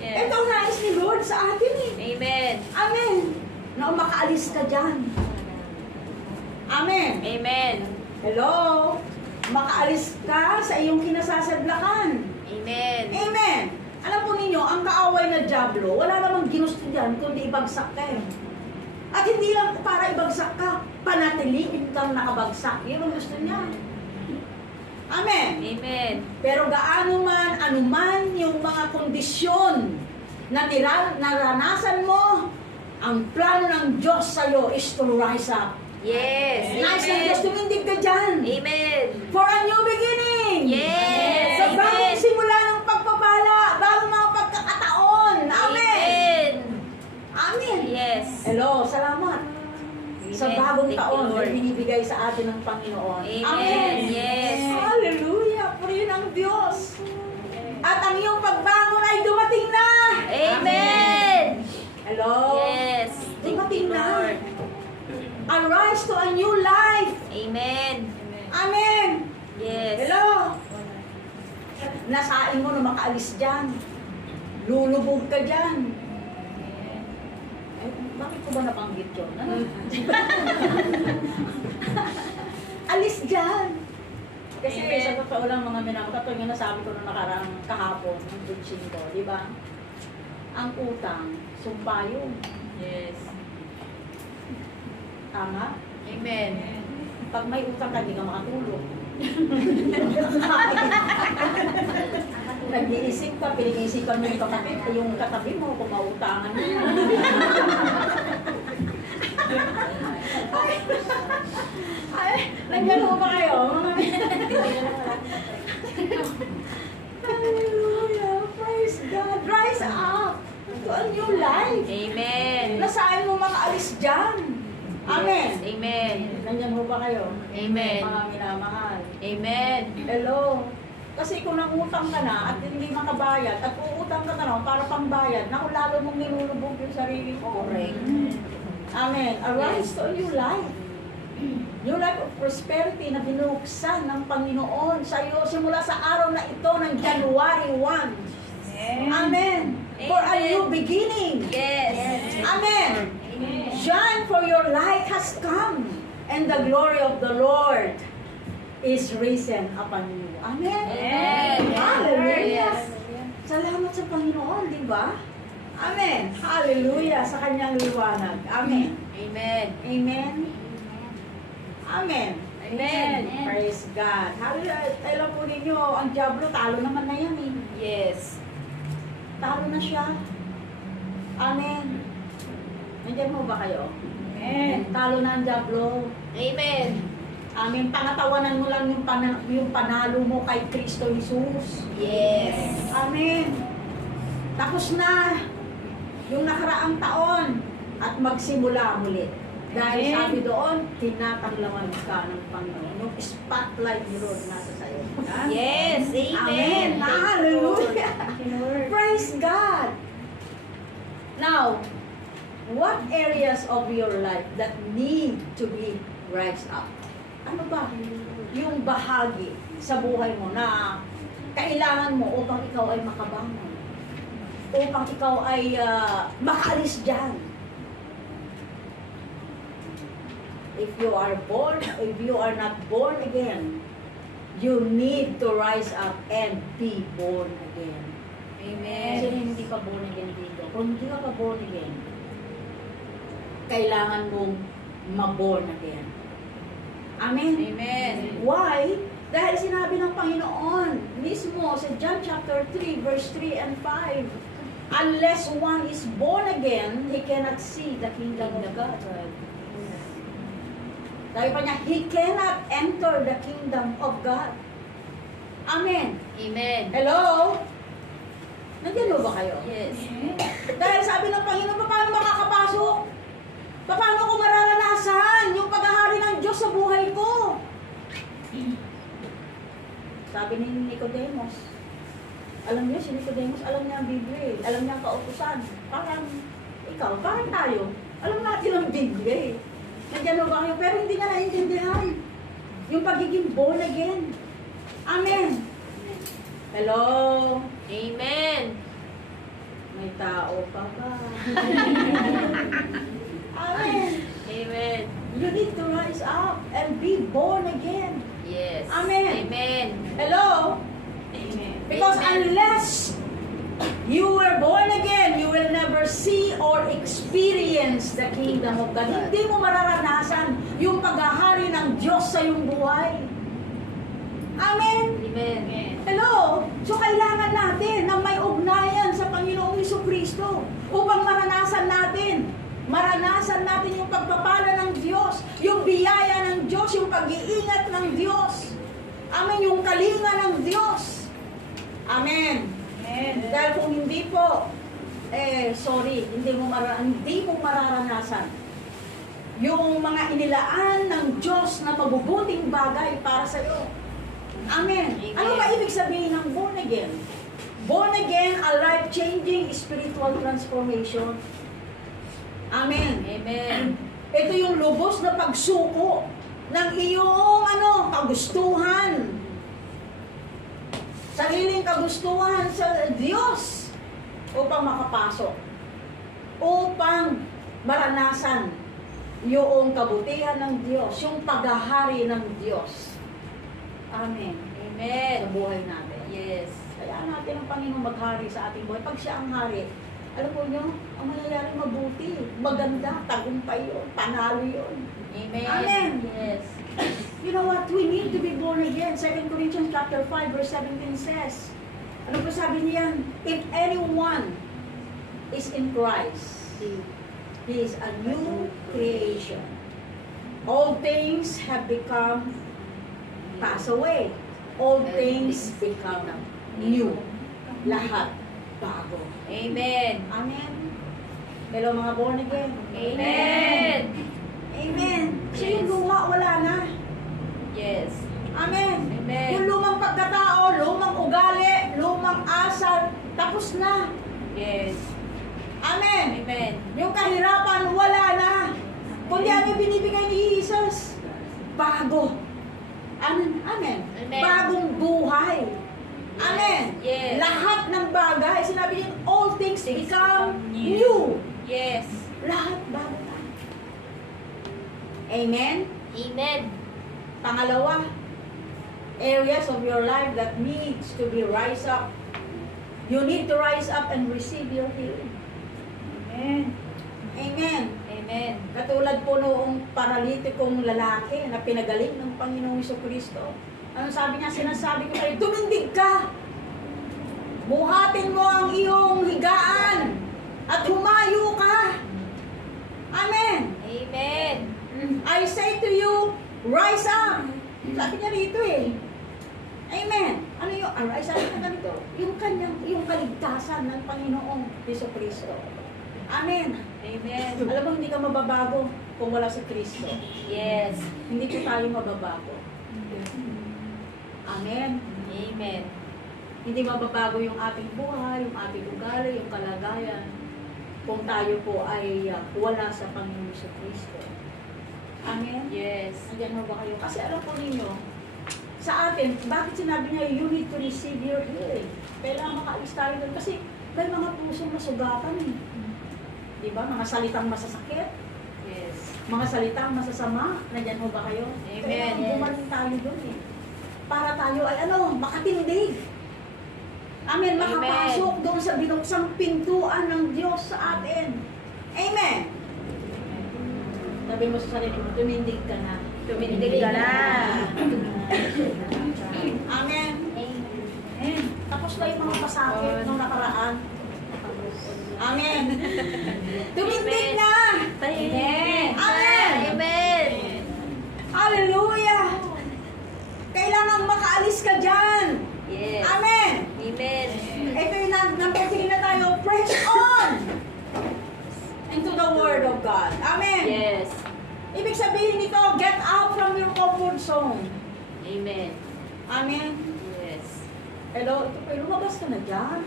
Yes. Ito ang nais ni Lord sa atin eh. Amen. Amen. Na makaalis ka dyan. Amen. Amen. Hello? Makaalis ka sa iyong kinasasadlakan. Amen. Amen. Alam po ninyo, ang kaaway na dyablo, wala namang ginusto dyan kundi ibagsak ka eh. At hindi lang para ibagsak ka, panatiliin kang nakabagsak. Yun ang gusto niya. Amen. Amen. Pero gaano man, anuman yung mga kondisyon na naranasan mo, ang plano ng Diyos sa'yo is to rise up. Yes. Nais ng Diyos, Amen. tumindig ka dyan. Amen. For a new beginning. Yes. Sa bagong Amen. simula ng pagpapala, bagong mga pagkakataon. Amen. Amen. Yes. Hello, salamat. Sa Amen. bagong Thank you, taon na Lord. binibigay sa atin ng Panginoon. Amen. Yes. Hallelujah. Purihin ang Diyos. At ang iyong pagbangon ay dumating na. Amen. Hello? Yes. Thank Dumating you, na. Lord. Arise to a new life. Amen. Amen. Yes. Hello? Nasain mo na makaalis dyan. Lulubog ka dyan. Eh, bakit ko ba napanggit yun? Ano? Alis dyan. Kasi Amen. sa totoo lang mga minakatatol nga nasabi ko na nakarang kahapon ng preaching ko, di ba? Ang utang, sumpa yun. Yes. Tama? Amen. Pag may utang ka, di ka makatulog. Nag-iisip ka, pinag-iisipan mo yung katabi mo kung mautangan mo. Ay, nandiyan mo ba kayo? Hallelujah! Praise God! Rise up to a new life! Amen. Nasaan mo makaalis dyan? Amen! Amen. Nandiyan mo ba kayo? Amen. Mga minamahal. Amen. Hello. Kasi kung nangutang ka na at hindi makabayad at uutang ka na naman para pangbayad, naku, lalo mong nilulubog yung sarili mo. Correct. Amen. Arise to a new life. New life of prosperity na binuksan ng Panginoon sa iyo simula sa araw na ito ng January 1. Amen. For a new beginning. Yes. Amen. Shine, for your light has come, and the glory of the Lord is risen upon you. Amen. Amen. Hallelujah. Yes. Salamat sa Panginoon, di ba? Amen. Hallelujah sa kanyang liwanag. Amen. Amen. Amen. Amen. Amen. Praise God. Hallelujah. Alam po ninyo, ang Diablo, talo naman na yan eh. Yes. Talo na siya. Amen. Nandiyan mo ba kayo? Amen. Talo na ang Diablo. Amen. Amen. Pangatawanan mo lang yung panalo mo kay Kristo Jesus. Yes. Amen. Tapos na yung nakaraang taon at magsimula muli. Dahil Amen. sabi doon, tinatanglawan ka ng Panginoon. Yung spotlight ni Lord nasa sa'yo. Yes. Amen. Amen. Hallelujah. Praise God. Now, what areas of your life that need to be raised up? Ano ba yung bahagi sa buhay mo na kailangan mo upang ikaw ay makabangon? Upang ikaw ay makaalis dyan? If you are not born again, you need to rise up and be born again. Amen. Sino hindi pa born again dito? Kung hindi ka pa born again, kailangan mong ma-born again. Amen? Amen. Why? Dahil sinabi ng Panginoon mismo sa John chapter 3, verse 3 and 5, unless one is born again, he cannot see the kingdom of God. Sabi pa niya, he cannot enter the kingdom of God. Amen. Amen. Hello? Nandiyan ba kayo? Yes. Dahil sabi ng Panginoon, paano makakapasok? Paano ko mararanasan yung paghahari ng Diyos sa buhay ko? Sabi ni Nicodemus, alam niyo si Nicodemus, alam niya ang Biblia eh. Alam niya ang kautusan. Parang ikaw, parang tayo. Alam natin ang Biblia eh. Nandiyan ba kayo? Pero hindi niya naiintindihan yung pagiging born again. Amen. Hello? Amen. May tao pa ba? Amen. Amen. You need to rise up and be born again. Yes. Amen. Amen. Hello? Amen. Because unless you were born again, you will never see or experience the kingdom of God. Hindi mo mararanasan yung paghahari ng Diyos sa iyong buhay. Amen. Amen. Hello? So kailangan natin na may ugnayan sa Panginoong Jesucristo upang maranasan natin yung pagpapala ng Diyos, yung biyaya ng Diyos, yung pag-iingat ng Diyos. Amen. Yung kalinga ng Diyos. Amen. Amen. Dahil kung hindi po, hindi mo mararanasan yung mga inilaan ng Diyos na mabubuting bagay para sa iyo. Amen. Amen. Ano ba ibig sabihin ng born again? Born again, a life-changing spiritual transformation. Amen. Amen. Ito yung lubos na pagsuko ng iyong kagustuhan. Sariling kagustuhan sa Diyos upang makapasok. Upang maranasan yung kabutihan ng Diyos, yung paghahari ng Diyos. Amen. Amen. Sa buhay natin. Yes. Kaya natin ang Panginoon maghari sa ating buhay. Pag siya ang hari, alam mo nyo, ang mangyayari mabuti, maganda, tagumpay yun, panalo yun. Amen. Amen. Yes. You know what? We need to be born again. 2 Corinthians chapter 5 verse 17 says, ano po sabi niyan? If anyone is in Christ, he is a new creation. All things have become pass away. All things become new. Lahat bago. Amen. Amen. Hello mga born again. Amen. Amen. So yung Yes. luma, wala na. Yes. Amen. Amen. Yung lumang pagkatao, lumang tapos na. Yes. Amen. Amen. Yung kahirapan, wala na. Kundi ano yung binibigay ni Jesus? Bago. Amen. Amen. Amen. Bagong buhay. Amen. Yes. Lahat ng bagay, sinabi niya, all things become new. Yes. Lahat bago na. Amen. Amen. Pangalawa, areas of your life that needs to be rise up. You need to rise up and receive your healing. Amen. Amen. Amen. Katulad po noong paralitikong lalaki na pinagaling ng Panginoong Jesucristo. Ano sabi niya? Sinasabi ko sa'yo, tumindig ka! Buhatin mo ang iyong higaan at humayo ka! Amen! Amen. I say to you, rise up! Sabi niya rito eh. Amen! Ano yung arise? Sabi niya ganito, yung kaligtasan ng Panginoong Jesucristo. Amen! Amen. Alam mo, hindi ka mababago kung wala si Kristo. Yes. Hindi po tayo mababago. Amen. Amen. Hindi mababago yung ating buhay, yung ating ugali, yung kalagayan kung tayo po ay wala sa Panginoon sa Kristo. Amen. Yes. Andiyan mo ba kayo? Kasi alam po ninyo, sa atin, bakit sinabi niya, you need to receive your healing? Kailangan makaalis tayo doon. Kasi may mga pusong nasugatan eh. Di ba? Mga salitang masasakit, Yes. mga salitang masasama. Nandiyan mo ba kayo? Amen. Kailangan gumaling tayo doon eh. Para tayo ay makatindig. Amen. Makapasok doon sa binuksang pintuan ng Diyos sa atin. Amen. Sabi mo sa sarili mo, tumindig ka na. Tumindig ka na. Amen. Amen. Tapos na yung mga pasakit nung nakaraan. Amen. Tumindig na. Amen. Amen. Amen. Hallelujah. Kailangan makaalis ka dyan. Yes. Amen. Amen. Ito yung number 3 na tayo. Press on into the Word of God. Amen. Yes. Ibig sabihin nito, get out from your comfort zone. Amen. Amen. Yes. Hello, ito po, lumabas ka na dyan.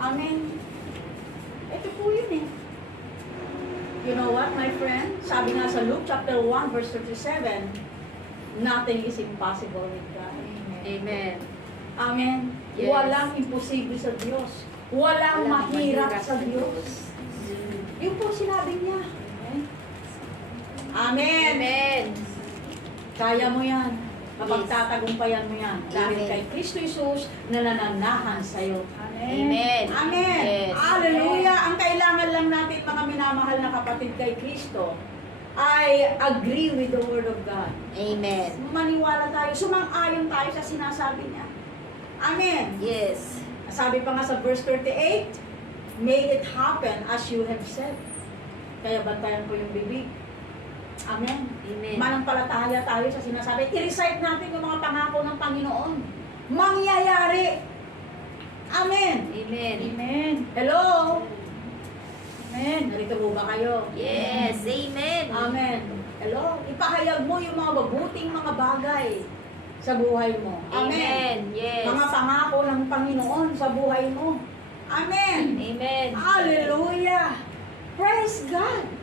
Amen. Ito po yun eh. You know what, my friend? Sabi nga sa Luke chapter 1, verse 37, nothing is impossible with God. Amen. Amen. Yes. Walang imposible sa Diyos. Walang mahirap sa Diyos. Yun po sinabi niya. Amen. Amen. Kaya mo yan. Kapag Yes. tatagumpayan mo yan. Dahil Amen. kay Kristo Jesus na nananahan sa'yo. Amen. Amen. Yes. Hallelujah. Ang kailangan lang natin, mga minamahal na kapatid kay Kristo, ay agree with the Word of God. Amen. Maniwala tayo, sumang-ayon tayo sa sinasabi niya. Amen. Yes. Sabi pa nga sa verse 38, may it happen as you have said. Kaya bantayan po yung bibig. Amen. Amen. Manampalataya tayo sa sinasabi. I-recite natin yung mga pangako ng Panginoon. Mangyayari. Amen. Amen. Amen. Hello. Amen. Narito po ba kayo? Yes. Amen. Amen. Hello. Ipahayag mo yung mga mabuting mga bagay sa buhay mo. Amen. Yes. Mga pangako ng Panginoon sa buhay mo. Amen. Amen. Hallelujah. Praise God.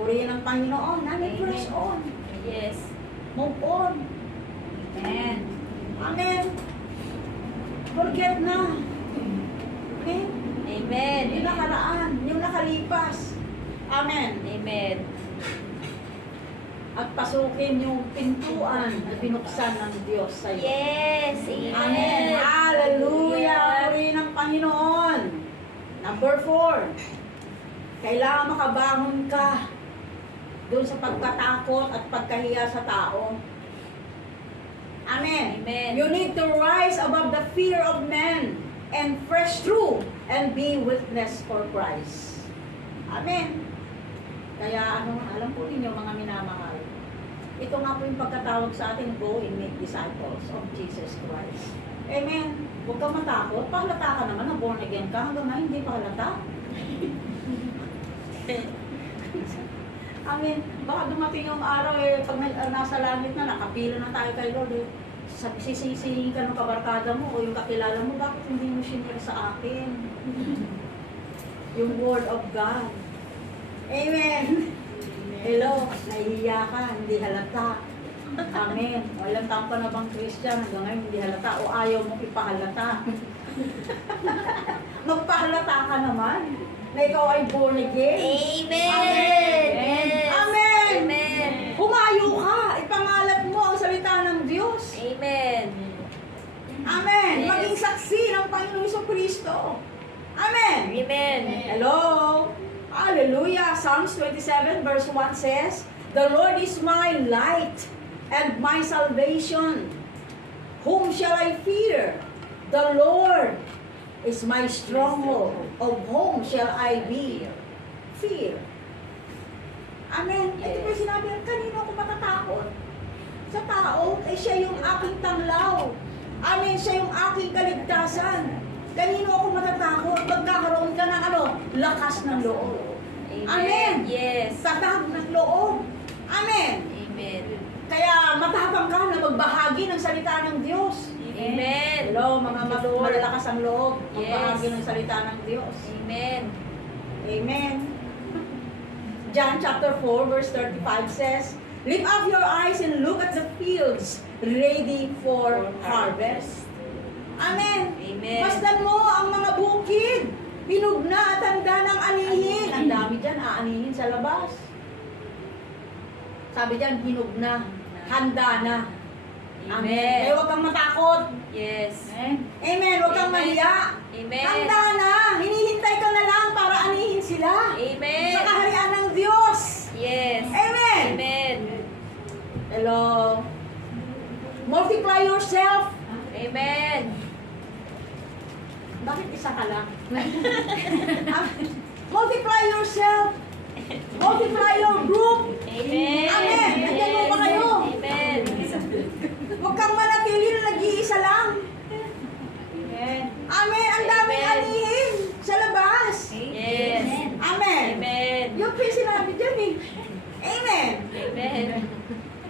Purihin ang Panginoon. Amen. Amen. Press on. Yes. Move on. Amen. Amen. Forget na. Amen. Amen. Yung nakaraan, yung nakalipas. Amen. Amen. At pasukin yung pintuan na binuksan ng Diyos sa iyo. Yes. Amen. Amen. Hallelujah. Purihin ang Panginoon. Number 4. Kailangan makabangon ka doon sa pagkatakot at pagkahiya sa tao. Amen. Amen. You need to rise above the fear of men and press through and be witness for Christ. Amen. Kaya alam po ninyo mga minamahal, ito nga po yung pagkatawag sa atin, go and make disciples of Jesus Christ. Amen. Huwag kang matakot. Pahalata ka naman na born again ka. Hanggang ngayon, hindi pahalata. Amen. Baka dumating yung araw pag nasa langit na, nakapila na tayo kay Lord sisisihin ka ng kabarkada mo o yung kakilala mo, bakit hindi mo sinare sa akin? Yung Word of God. Amen. Hello, nahihiya ka, hindi halata. Amen. O ilang taon ka na bang Christian, hanggang ngayon hindi halata o ayaw mong ipahalata. Magpahalata ka naman na ikaw ay born again. Amen. Yes. Amen. Amen. Humayo ka, ipangalat mo ang salita ng Diyos. Amen. Amen. Yes. Maging saksi ng Panginoong Jesucristo. Amen. Amen. Hello. Hallelujah. Psalms 27 verse 1 says, "The Lord is my light and my salvation. Whom shall I fear? The Lord is my stronghold. Of whom shall I be fear?" Amen. Ito po yung sinabi, kanino ako matatakot? Sa tao, eh siya yung aking tanglaw. Amen. Siya yung aking kaligtasan. Kanino ako matatakot? Magkakaroon ka ng lakas ng loob. Amen. Yes. Tatag ng loob. Amen. Amen. Kaya matapang ka na magbahagi ng salita ng Diyos. Amen. Hello, mga malalakas ang loob. Yes. Magbahagi ng salita ng Diyos. Amen. Amen. John chapter 4 verse 35 says, "Lift up your eyes and look at the fields ready for harvest." Amen. Amen. Masdan mo ang mga bukid. Pinug na at handa ng anihin. Ang dami dyan, aanihin sa labas. Sabi dyan, hinug na. Handa na. Amen. Kaya huwag kang matakot. Yes. Amen. Huwag kang Amen. mahiya. Amen. Handa na. Hinihintay ka na lang para anihin sila. Amen. Sa kaharian ng Diyos. Yes. Amen. Amen. Hello. Multiply yourself. Amen. Bakit isa ka lang? Multiply yourself. Multiply your group. Amen. Amen. Nandiyan mo ba kayo? Amen. Huwag kang manatili na nag-iisa lang. Amen. Amen. Ang daming Amen. anihin sa labas. Yes. Amen. Amen. Yung yung sinabi dyan eh. Amen. Amen.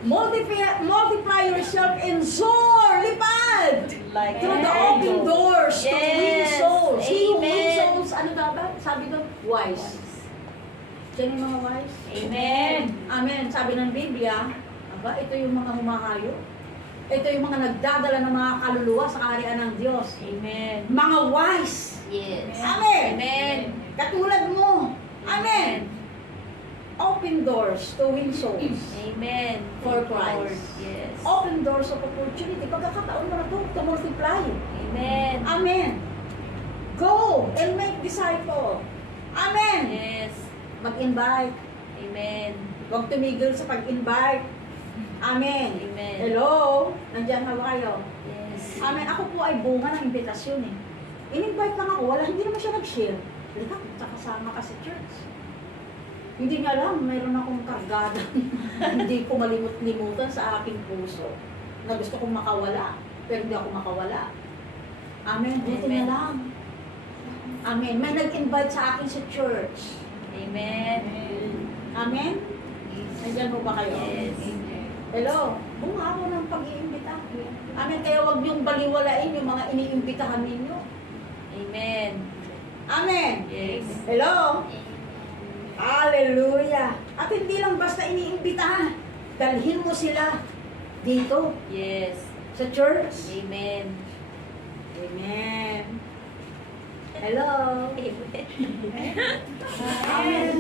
Multiply yourself and soar. Lipad. Like Through the open doors to win Yes. souls. He who wins Amen. souls, ano dapat? Sabi doon, wise. Diyan yung mga wise. Amen. Amen. Sabi ng Biblia, aba, ito yung mga humahayo. Ito yung mga nagdadala ng mga kaluluwa sa kaharian ng Diyos. Amen. Mga wise. Yes. Amen. Amen. Katulad mo. Amen. Open doors to win souls. Amen. For Thank you, Christ. Lord. Yes. Open doors of opportunity. Pagkakataon mo na to multiply. Amen. Amen. Go and make disciple. Amen. Yes. Mag-invite. Amen. Huwag tumigil sa pag-invite. Amen. Amen. Hello? Nandiyan ka ba kayo? Yes. Amen. Ako po ay bunga ng imbitasyon eh. In-invite lang ako. Hindi naman siya nag-share. Halika, kasama ka sa church. Hindi nga lang, mayroon akong kargada. Hindi ko malimut-limutan sa aking puso na gusto kong makawala. Pero hindi ako makawala. Amen. Buti na Amen. lang. Amen. May nag-invite sa akin sa church. Amen. Amen. Nandiyan po ba kayo? Yes. Hello. Bunga ako ng pag-iimbita. Amen. Kaya huwag niyong baliwalain yung mga iniimbitahan ninyo. Amen. Amen. Yes. Hello. Hallelujah. At hindi lang basta iniimbitahan. Dalhin mo sila dito Yes. sa church. Amen. Amen. Hello. Amen. Amen.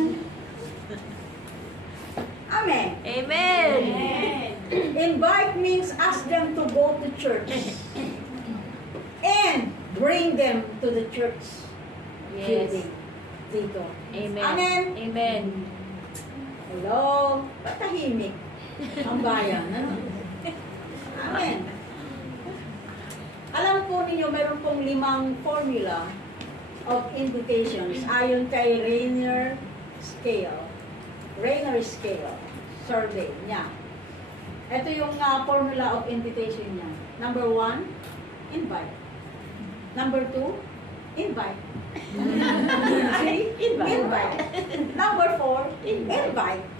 Amen. Amen. Invite means ask them to go to church. And bring them to the church Yes. building. Dito. Amen. Amen. Amen. Hello. Ba't tahimik ang bayan? Ano? Amen. Alam po ninyo, meron pong 5 formula of invitations ayon kay Rainer Scale. Rainer Scale survey niya. Ito yung formula of invitation niya. Number 1, invite. Number 2, invite. Number 3, invite. Number 4, invite.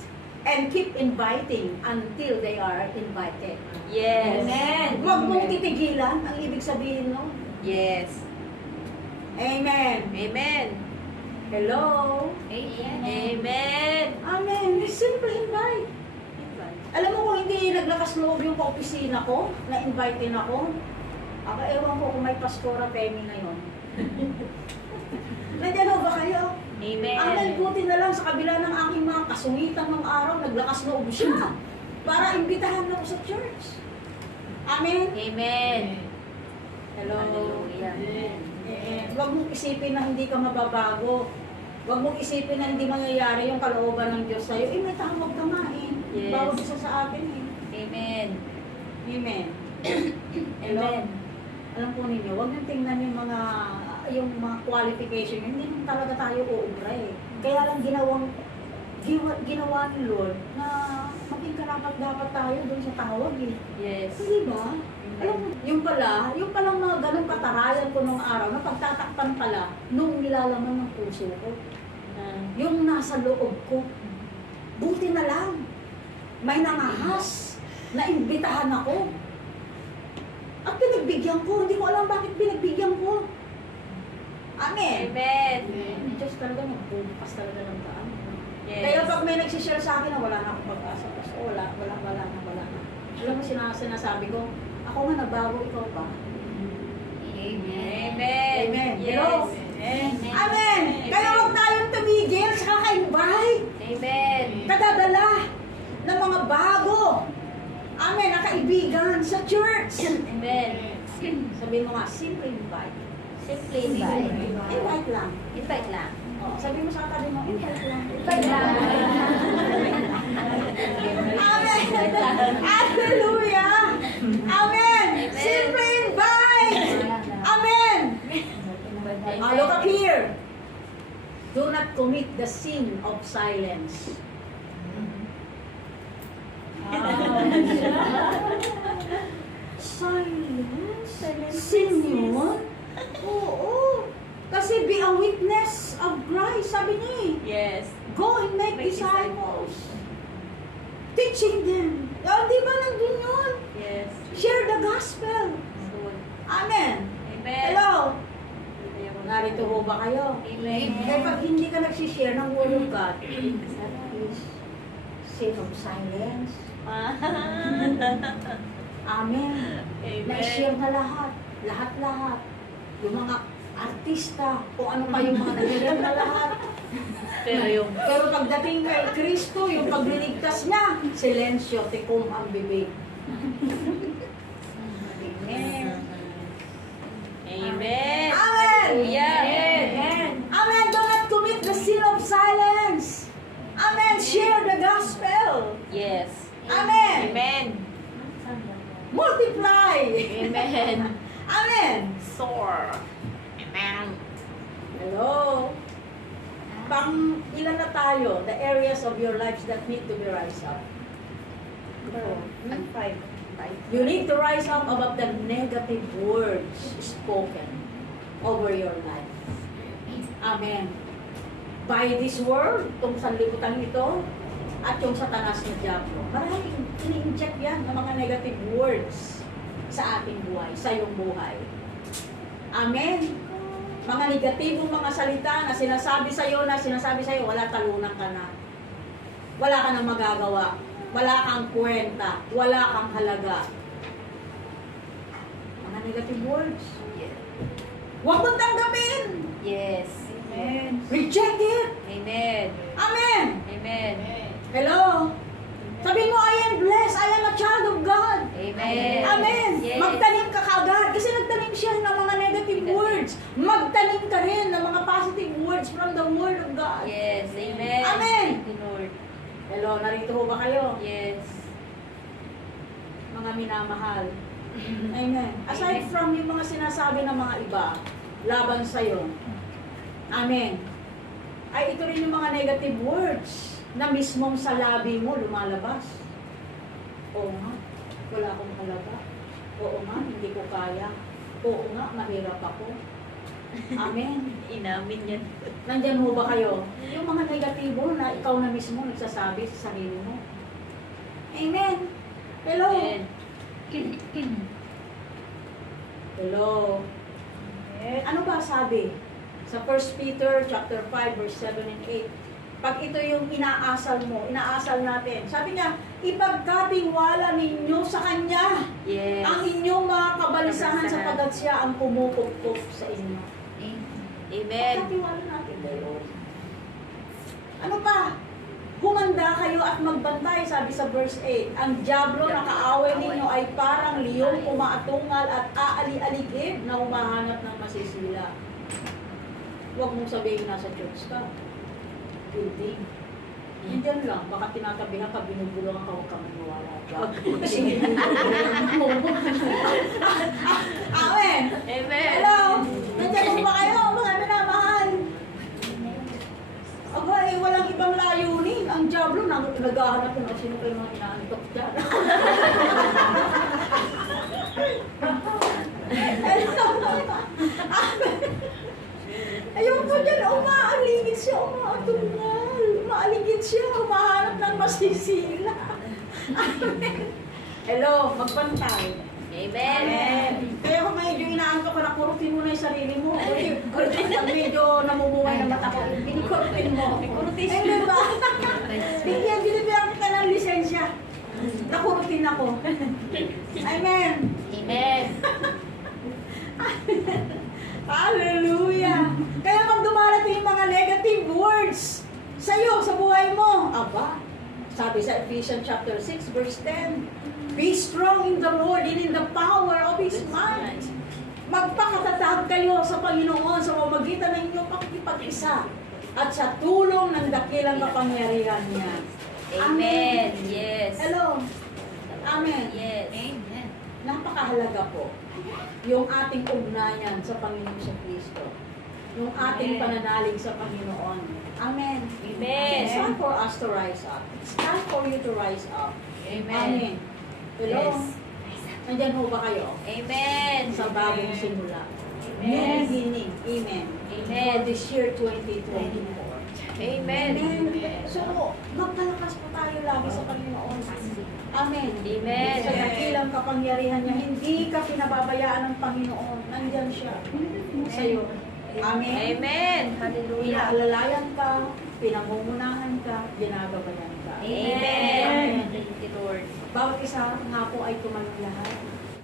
And keep inviting until they are invited. Yes. Amen. Huwag mong titigilan ang ibig sabihin nun. Yes. Amen. Amen. Hello. Amen. Amen. Simple invite. Alam mo kung hindi naglakas loob yung ka-opisina ko, na-invite din ako, ewan ko kung may Pastora Temi ngayon. Nandiyan ho ba kayo? Amen. Ang nagbuti na lang sa kabila ng aking mga kasungitan ng araw, naglakas loob siya para imbitahan ako sa church. Amen? Amen. Hello. Hallelujah. Huwag mong isipin na hindi ka mababago. Huwag mong isipin na hindi mangyayari yung kalooban ng Diyos sa'yo. May tawag ka nga eh. Yes. Bawag isa sa atin eh. Amen. Amen. Hello? Amen. Alam po ninyo, huwag niyong tingnan yung mga qualification. Hindi naman talaga tayo uubra eh. Kaya lang ginawa ni Lord na maging karapat-dapat tayo dun sa tawag eh. Yes. Hindi ba? Alam mo, yung palang mga ganong katarayan ko nung araw, na pagtatakpan pala nung nilalaman ng puso ko. Yung nasa loob ko. Buti na lang. May nangahas na imbitahan ako. At pinagbigyan ko. Hindi ko alam bakit pinagbigyan ko. Amen. Amen. Ang Diyos talaga magbubukas talaga ng daan. Yes. Kaya pag may nagsishare sa akin na wala na akong pag-asa, wala na. Alam mo, sinasabi ko, ako nga nabago, ikaw ba? Amen. Amen. Yes. Hello? Amen. Kaya huwag tayong tumigil sa kaka-invite. Amen. Kadadala ng mga bago. Amen. Na kaibigan sa church. Amen. Sabihin mo nga, simple invite. Simply invite. Invite lang. Invite lang. Oh, sabi mo sa katabi mo, invite lang. Invite lang. Amen. Hallelujah. Amen. Simple invite. Amen. Look up here. Do not commit the sin of silence. Silence? Sin yun? Oo. Kasi be a witness of Christ, sabi niya eh. Yes. Go and make disciples. Teaching them. Di ba nandun yun? Yes. Share the gospel. Amen. Amen. Hello? Narito ho ba kayo? Amen. Kaya pag hindi ka nagsishare ng Word of God, is sin of silence. Amen. Na-share na lahat. Lahat-lahat. Yung mga artista, o ano pa yung mga nag-share na lahat. Pero pagdating kay Kristo, yung pagliligtas niya, silensyo, tikom ang bibig. Amen. Amen. Amen. Hallelujah. Amen. Amen. Do not commit the sin of silence. Amen. Share the gospel. Yes. Amen. Amen. Multiply. Amen. Amen. Soar. Amen. Hello. Pang ilan na tayo, the areas of your lives that need to be rise up. Five. You need to rise up above the negative words spoken over your life. Amen. By this word, itong sanlibutan ito, at yung satanas ni Diablo, maraming ini-inject yan ng mga negative words sa ating buhay, sa iyong buhay. Amen. Mga negatibong mga salita na sinasabi sa iyo, wala, talunan ka na. Wala ka nang magagawa. Wala kang kwenta. Wala kang halaga. Mga negative words. Huwag mong tanggapin. Yes. Amen. Reject it. Amen. Amen. Amen. Hello. Sabihin mo, I am blessed. I am a child of God. Amen. Amen. Yes. Magtanim ka kagad. Kasi nagtanim siya ng mga negative words. Magtanim ka rin ng mga positive words from the Word of God. Yes. Amen. Amen. Thank you, Lord. Hello, narito ho ba kayo? Yes. Mga minamahal. Amen. Aside from yung mga sinasabi ng mga iba, laban sa'yo. Amen. Ay, ito rin yung mga negative words na mismong sa labi mo lumalabas. Oo nga, wala akong halaga. Oo nga, hindi ko kaya. Oo nga, mahirap ako. Amen. Inamin yan. Nandyan ho ba kayo? Yung mga negatibo na ikaw na mismo nagsasabi sa sarili mo. Amen. Hello. Amen. Hello. Ano ba sabi? Sa 1 Peter chapter 5 verse 7 and 8. Pag ito yung inaasal mo, inaasal natin. Sabi niya, ipagkatiwala ninyo sa Kanya Yes. ang inyong mga kabalisahan sapagkat siya ang pumupukpok sa inyo. Amen. Pagkatiwala natin kay Lord. Ano pa? Humanda kayo at magbantay, sabi sa verse 8. Ang diablo na kaaway ninyo ay parang liyong umaatungal at aali-aligid na humahanap ng masisila. Huwag mong sabihin nasa church ka. Building. Hindi lang, baka tinatabihan ka, binubulungan ka, huwag ka maniwala. Kasi Amen! Amen. Hello! Nandiyan mo ba kayo, mga minamahal? Aba, walang ibang layunin. Ang diablo, naghahanap ng sino kayo mga inaantok dyan. Ayun po dyan, umaaligid siya, umaatungal. Umaaligid siya, humahanap ng masisila. Amen. Hello, magbantay. Amen. Amen. Kaya kung medyo inaantok ka, nakurutin mo na yung sarili mo. Pag medyo namumuhay na mata ko, binikurutin mo. Hindi ba? Binibigyan kita ng lisensya. Nakurutin ako. Amen. Amen. Hallelujah. Kaya pag dumarating yung mga negative words sa'yo, sa buhay mo, aba, sabi sa Ephesians chapter 6 verse 10, be strong in the Lord and in the power of His might. Magpakatatag kayo sa Panginoon sa pamamagitan ng inyong pakikipag-isa at sa tulong ng dakilang kapangyarihan niya. Amen. Yes. Hello. Amen. Yes. Amen. Napakahalaga po yung ating ugnayan sa Panginoon sa Kristo. Yung ating Amen. pananalig sa Panginoon. Amen. Amen. It's time for us to rise up. It's time for you to rise up. Amen. Hello? Yes. Nandyan ho ba kayo? Amen. Sa bagong simula. New Amen. beginning. Amen. Amen. For this year 2024. Amen. So, magpalakas po tayo lagi sa Panginoon. Amen. Amen. Sa dakilang kapangyarihan niya, hindi ka pinababayaan ng Panginoon. Nandyan siya sa iyo. Amen. Amen. Hallelujah. Inaalalayan ka, pinangungunahan ka, ginagabayan ka. Amen. Thank you, Lord. Bawat isa nga po ay tumalong lahat.